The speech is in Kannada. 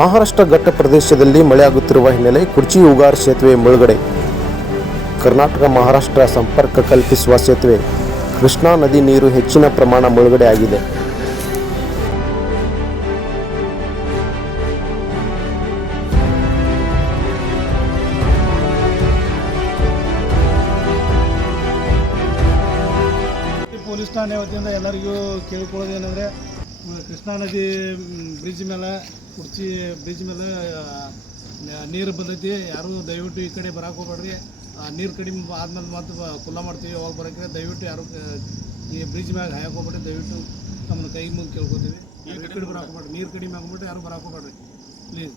ಮಹಾರಾಷ್ಟ್ರ ಘಟ್ಟ ಪ್ರದೇಶದಲ್ಲಿ ಮಳೆಯಾಗುತ್ತಿರುವ ಹಿನ್ನೆಲೆ ಕುಡ್ಚಿ ಉಗಾರ್ ಸೇತುವೆ ಮುಳುಗಡೆ. ಕರ್ನಾಟಕ ಮಹಾರಾಷ್ಟ್ರ ಸಂಪರ್ಕ ಕಲ್ಪಿಸುವ ಸೇತುವೆ ಕೃಷ್ಣಾ ನದಿ ನೀರು ಹೆಚ್ಚಿನ ಪ್ರಮಾಣ ಮುಳುಗಡೆ ಆಗಿದೆ. ಪೊಲೀಸ್ ಠಾಣೆ ವತಿಯಿಂದ ಎಲ್ಲರಿಗೂ ಕೇಳಿಕೊಳ್ಳೋದೇನೆಂದರೆ, ಕೃಷ್ಣಾ ನದಿ ಬ್ರಿಡ್ಜ್ ಮೇಲೆ ಕುಡ್ಚಿ ಬ್ರಿಡ್ಜ್ ಮೇಲೆ ನೀರು ಬಂದೈತಿ. ಯಾರು ದಯವಿಟ್ಟು ಈ ಕಡೆ ಬರಕ್ಕೆ ಹೋಗ್ಬೇಡ್ರಿ. ನೀರು ಕಡಿಮೆ ಆದ್ಮೇಲೆ ಮತ್ತು ಕುಲ್ಲ ಮಾಡ್ತೀವಿ. ಅವಾಗ ಬರೋಕ್ಕೆ ದಯವಿಟ್ಟು ಯಾರು ಈ ಬ್ರಿಡ್ಜ್ ಮ್ಯಾಗ ಹಾಯಕ್ಕೆ ಹೋಗ್ಬೇಡ್ರಿ. ದಯವಿಟ್ಟು ನಮ್ಮನ್ನು ಕೈ ಮುಂದೆ ಕೇಳ್ಕೊತೀವಿ. ಈ ಕಡೆ ಬರಕ್ಕೆ ಹೋಗ್ಬೇಡ್ರಿ. ನೀರು ಕಡಿಮೆ ಆಗ್ಬಿಟ್ಟು ಯಾರು ಬರಕ್ಕೆ ಹೋಗ್ಬೇಡ್ರಿ ಪ್ಲೀಸ್.